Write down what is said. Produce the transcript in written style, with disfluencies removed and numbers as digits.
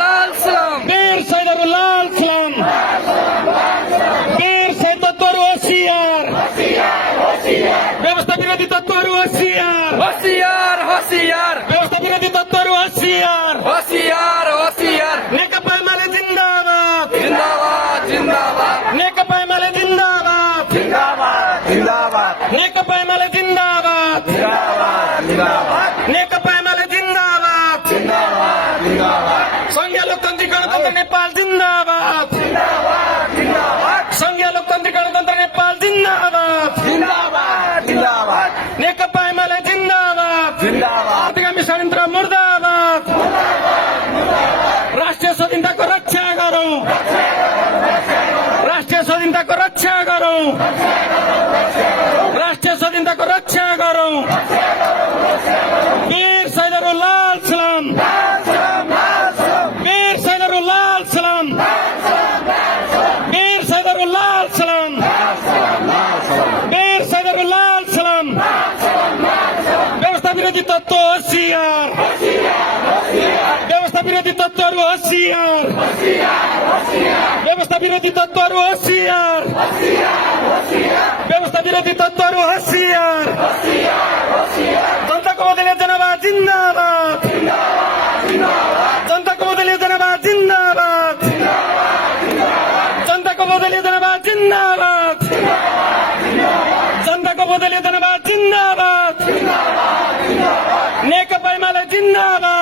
লাল সালাম বীর শহীদের লাল সালাম বীর শহীদ তত্ত্বর হুঁশিয়ার ব্যবস্থা বিরোধী তত্ত্বর হুঁশিয়ার হোশিয়ার হোশিয়ার ব্যবস্থা বিরোধী তত্ত্বর হুঁশিয়ার হোশিয়ার হোশিয়ার নেকাপা মালে জিন্দাবাদ জিন্দাবাদ জিন্দাবাদ নেকাপা মালে জিন্দাবাদ জিন্দাবাদ জিন্দাবাদ নেকাপা মালে জিন্দাবাদ জিন্দাবাদ নেকাপা মালে জিন্দাবাদ জিন্দাবাদ জিন্দাবাদ সংঘীয় লোকতান্ত্রিক গণতন্ত্র নেপাল জিন্দাবাদ জিন্দাবাদ সংঘীয় লোকতান্ত্রিক গণতন্ত্র নেপাল জিন্দাবাদ জিন্দাবাদ জিন্দাবাদ নেকাপা মালে জিন্দাবাদ জিন্দাবাদ আগামী ষড়যন্ত্র মুর্দাবাদ রাষ্ট্রীয় স্বাধীনতা को रक्षा करो राष्ट्रीय स्वाधीनता को रक्षा करो राष्ट्रीय स्वाधीनता को रक्षा करो वीर शहीदर लाल सलाम वीर शहीदर लाल सलाम वीर शहीदर लाल सलाम वीर शहीदर लाल सलाम व्यवस्था विरोधी तत्व होशियार व्यवस्था विरोधी तत्व होशियार व्यवस्था विरोधी तत्व होशियार व्यवस्था विरोधी तत्व होशियार जनता को बदले जनाबा जिंदाबाद जनता को बदले जनाबा जिंदाबाद जनता को बदले जनाबा जिंदाबाद जनता को बदले जनाबा जिंदाबाद नेकपा माले जिंदाबाद